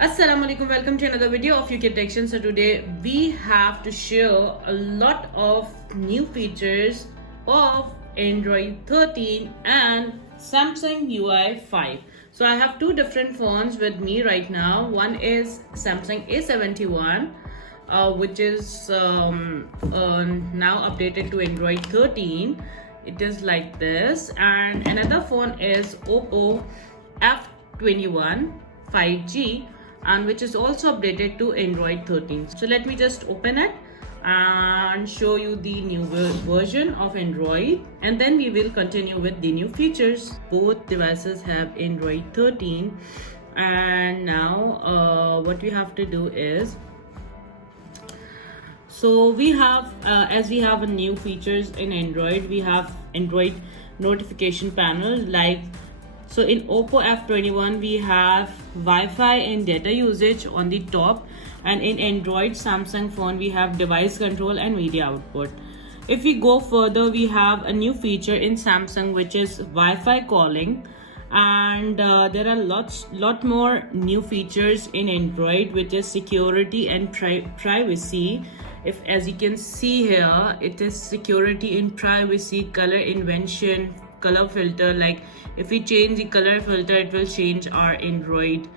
Assalamu alaikum, welcome to another video of UKTechians. So today we have to share a lot of new features of Android 13 and Samsung UI 5. So I have two different phones with me right now. One is Samsung A71 which is now updated to Android 13. It is like this, and another phone is Oppo F21 5G, and which is also updated to Android 13. So let me just open it and show you the new version of Android, and then we will continue with the new features. Both devices have Android 13, and now what we have to do is, so we have as we have a new features in Android, we have Android notification panel. Like, so in Oppo F21 we have Wi-Fi and data usage on the top, and in Android Samsung phone we have device control and media output. If we go further, we have a new feature in Samsung which is Wi-Fi calling, and there are lot more new features in Android, which is security and privacy. If, as you can see here, it is security and privacy, color invention, color filter. Like, if we change the color filter, it will change our Android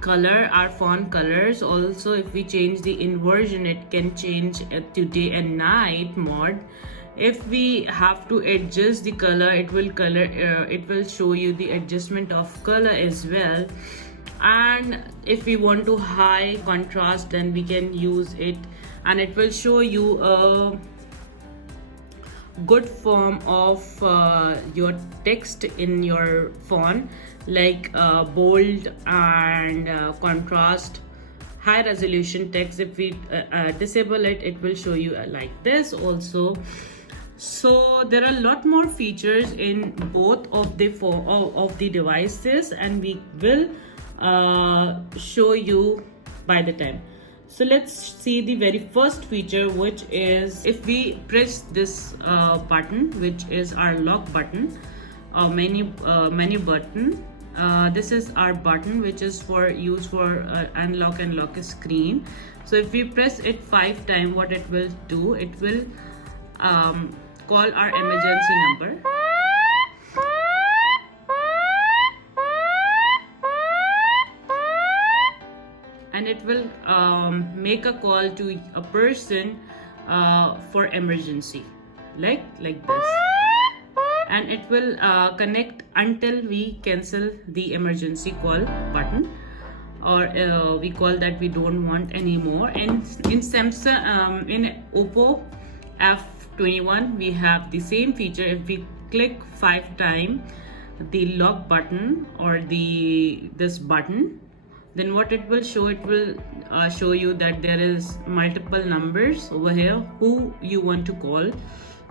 color, our font colors. Also, if we change the inversion, it can change to day and night mode. If we have to adjust the color, it will show you the adjustment of color as well. And if we want to high contrast, then we can use it, and it will show you a good form of your text in your phone, like bold and contrast, high resolution text. If we disable it, it will show you like this also. So there are a lot more features in both of the devices, and we will show you by the time. So let's see the very first feature, which is if we press this button, which is our lock button, menu button. This is our button which is for use for unlock and lock a screen. So if we press it 5 times, what it will do, it will call our emergency number. And it will make a call to a person for emergency, like this, and it will connect until we cancel the emergency call button, or we call that we don't want anymore. And in Samsung, in Oppo F21, we have the same feature. If we click 5 times the lock button or this button, then what it will show, it will show you that there is multiple numbers over here who you want to call,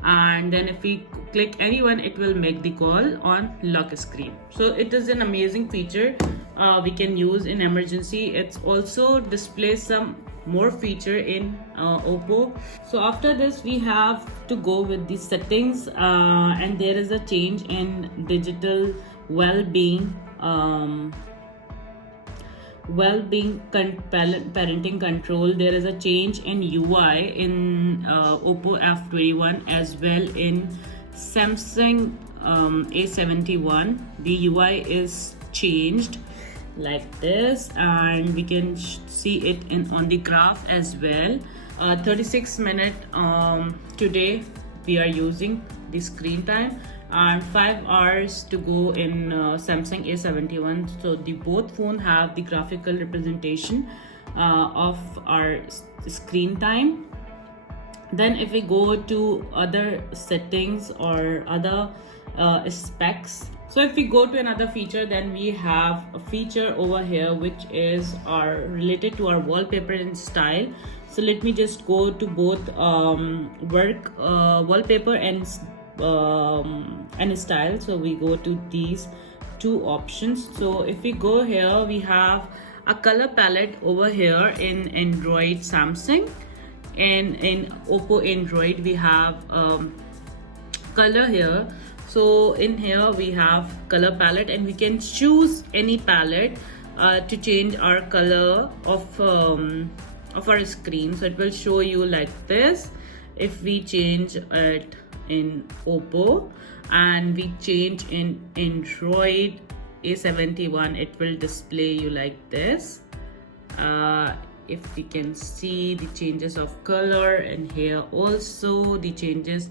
and then if we click anyone, it will make the call on lock screen. So it is an amazing feature we can use in emergency. It's also displays some more feature in Oppo. So after this, we have to go with the settings, and there is a change in digital well-being parenting control. There is a change in UI in Oppo F21 as well in Samsung A71. The UI is changed like this, and we can see it on the graph as well. 36 minutes today we are using the screen time, and 5 hours to go in Samsung A71. So the both phone have the graphical representation of our screen time. Then if we go to other settings or other specs, so if we go to another feature, then we have a feature over here which is related to our wallpaper and style. So let me just go to both work wallpaper and style. So we go to these two options. So if we go here, we have a color palette over here in Android Samsung, and in Oppo Android we have color here So in here we have color palette, and we can choose any palette to change our color of our screen. So it will show you like this. If we change it in Oppo and we change in Android A71, it will display you like this. If we can see the changes of color, and here also the changes,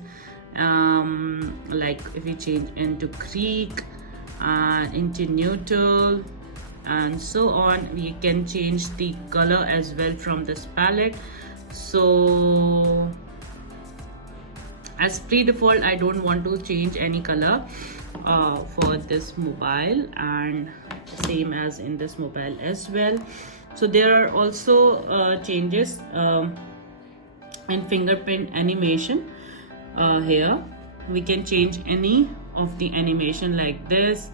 like if we change into creek, into neutral, and so on, we can change the color as well from this palette. So as pre-default, I don't want to change any color for this mobile, and same as in this mobile as well. So there are also changes in fingerprint animation. Here we can change any of the animation, like this,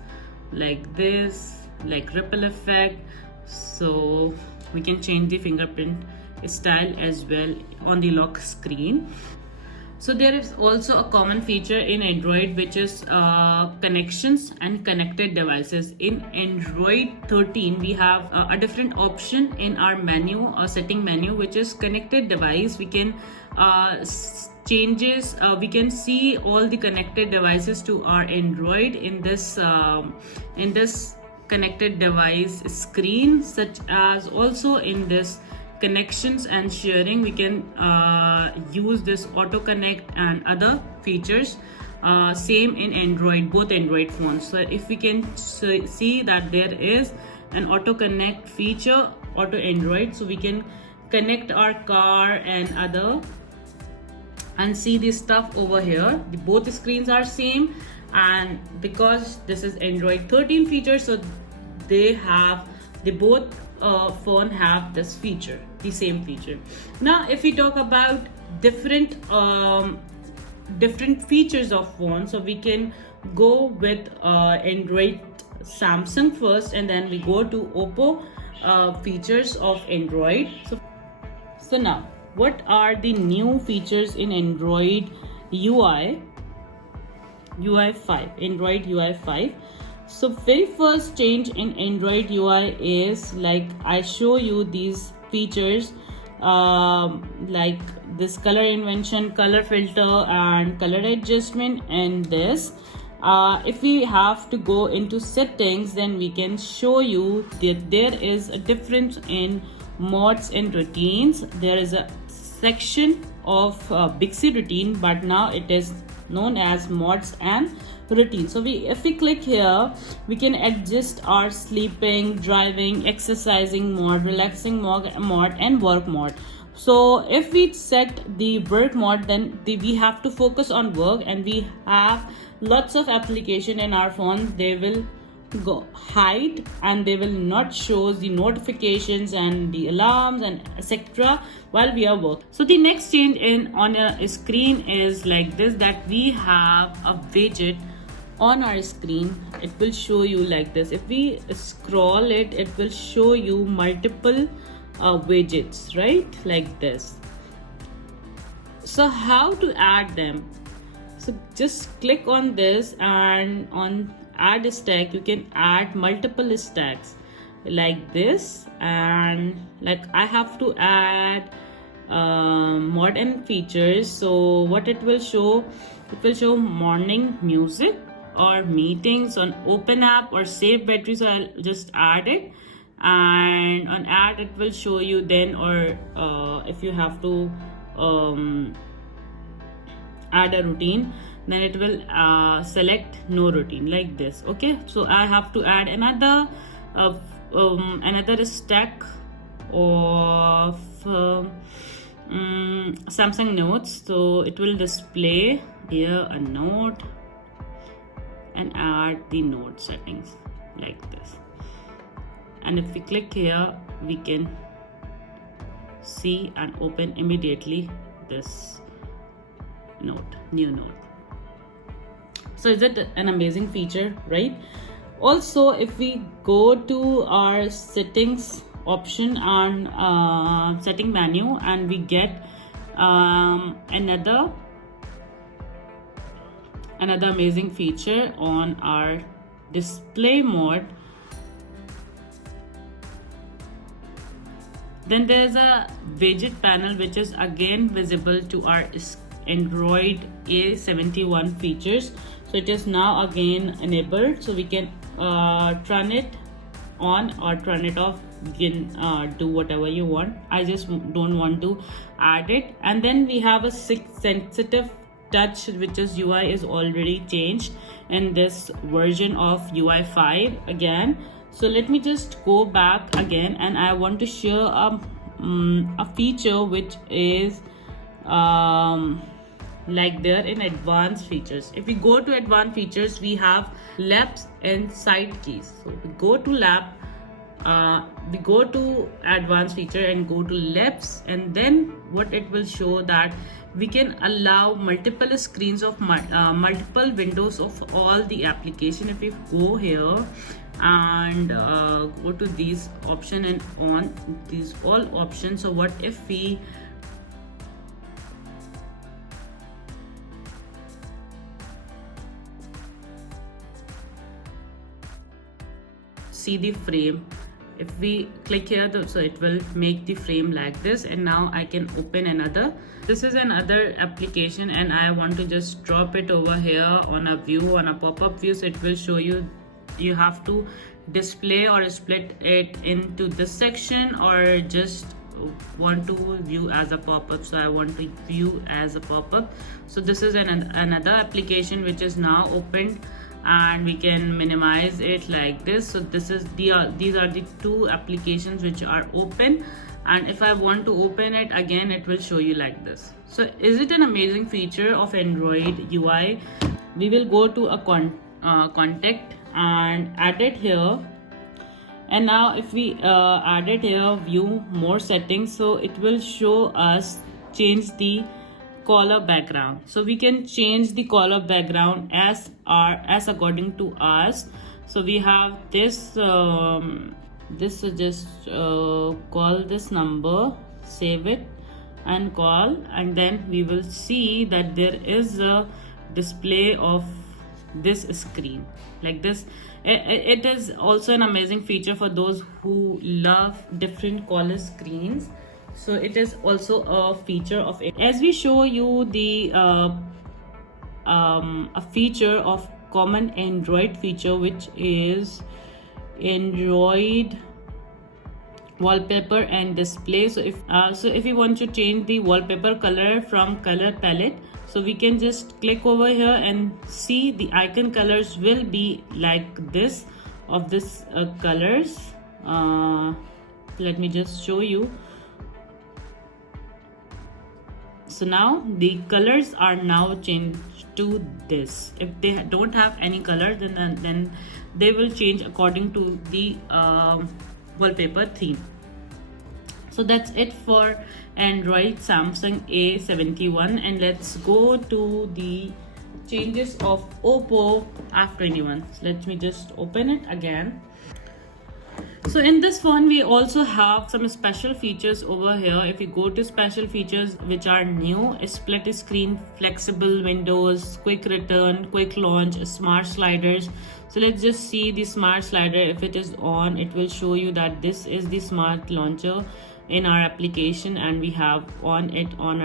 like ripple effect. So we can change the fingerprint style as well on the lock screen. So there is also a common feature in Android, which is connections and connected devices. In Android 13, we have a different option in our menu, setting menu, which is connected device. We can we can see all the connected devices to our Android in this connected device screen, such as also in this connections and sharing. We can use this auto connect and other features, same in Android, both Android phones. So if we can see that there is an auto connect feature, auto Android, so we can connect our car and other, and see this stuff over here. Both screens are same, and because this is Android 13 feature, so they both phone have this feature, the same feature. Now if we talk about different features of phone, so we can go with Android Samsung first, and then we go to Oppo features of Android. So now, what are the new features in Android UI 5, Android UI 5? So very first change in Android UI is, like I show you these features, like this color invention, color filter, and color adjustment. And this, if we have to go into settings, then we can show you that there is a difference in mods and routines. There is a section of Bixby routine, but now it is known as mods and routine. So if we click here, we can adjust our sleeping, driving, exercising mode, relaxing mode, and work mode. So if we set the work mode, then we have to focus on work, and we have lots of application in our phone. They will go hide, and they will not show the notifications and the alarms and etc. while we are working. So the next change on a screen is like this, that we have a widget on our screen. It will show you like this. If we scroll it, it will show you multiple widgets, right, like this. So how to add them? So just click on this, and on add a stack, you can add multiple stacks like this. And like I have to add modern features. So what it will show morning music, or meetings, on open app, or save battery. So I'll just add it, and on add it will show you then, or if you have to add a routine, then it will select no routine like this. Okay, so I have to add another stack of Samsung notes. So it will display here a note, and add the note settings like this. And if we click here, we can see and open immediately this note, new note. So is it an amazing feature, right? Also, if we go to our settings option on setting menu, and we get another another amazing feature on our display mode. Then there's a widget panel which is again visible to our Android A71 features. So it is now again enabled, so we can turn it on or turn it off. You can do whatever you want. I just don't want to add it. And then we have a sensitive touch, which is UI is already changed in this version of UI 5 again. So let me just go back again, and I want to share a feature which is like there in advanced features. If we go to advanced features, we have laps and side keys. So we go to lap, we go to advanced feature and go to laps, and then what it will show that we can allow multiple screens of multiple windows of all the application. If we go here and go to these option and on these all options, so what if we see the frame, if we click here, so it will make the frame like this. And now I can open another. This is another application, and I want to just drop it over here on a view, on a pop-up view. So it will show you, you have to display or split it into this section, or just want to view as a pop-up. So I want to view as a pop-up. So this is another application which is now opened, and we can minimize it like this. So this is these are the two applications which are open, and if I want to open it again, it will show you like this. So is it an amazing feature of Android UI? We will go to a contact and add it here, and now if we add it here, view more settings, so it will show us change the color background. So we can change the color background as according to us. So we have this this, so just call this number, save it and call, and then we will see that there is a display of this screen like this. It is also an amazing feature for those who love different color screens. So it is also a feature of it. As we show you the a feature of common Android feature, which is Android wallpaper and display. So if you want to change the wallpaper color from color palette, so we can just click over here and see the icon colors will be like this, of this colors. Let me just show you. So now the colors are now changed to this. If they don't have any color, then they will change according to the wallpaper theme. So that's it for Android Samsung A71, and let's go to the changes of Oppo F21. So let me just open it again. So in this phone, we also have some special features over here. If you go to special features which are new, split screen, flexible windows, quick return, quick launch, smart sliders. So let's just see the smart slider. If it is on, it will show you that this is the smart launcher in our application, and we have on it on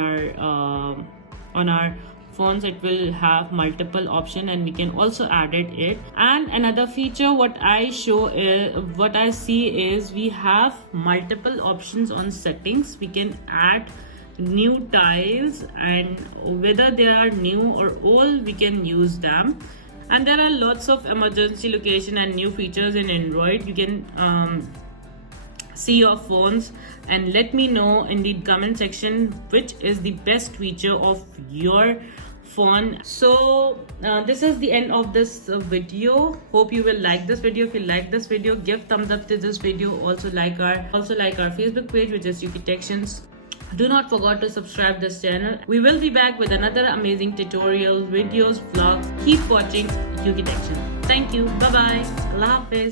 our phones. It will have multiple options, and we can also add it. And another feature what I see is we have multiple options on settings. We can add new tiles, and whether they are new or old, we can use them. And there are lots of emergency location and new features in Android. You can see your phones and let me know in the comment section which is the best feature of your phone. So this is the end of this video. Hope you will like this video. If you like this video, give thumbs up to this video. Also like our Facebook page, which is UKTechians. Do not forget to subscribe this channel. We will be back with another amazing tutorials, videos, vlogs. Keep watching UKTechians. Thank you. Bye bye. Allah Hafiz.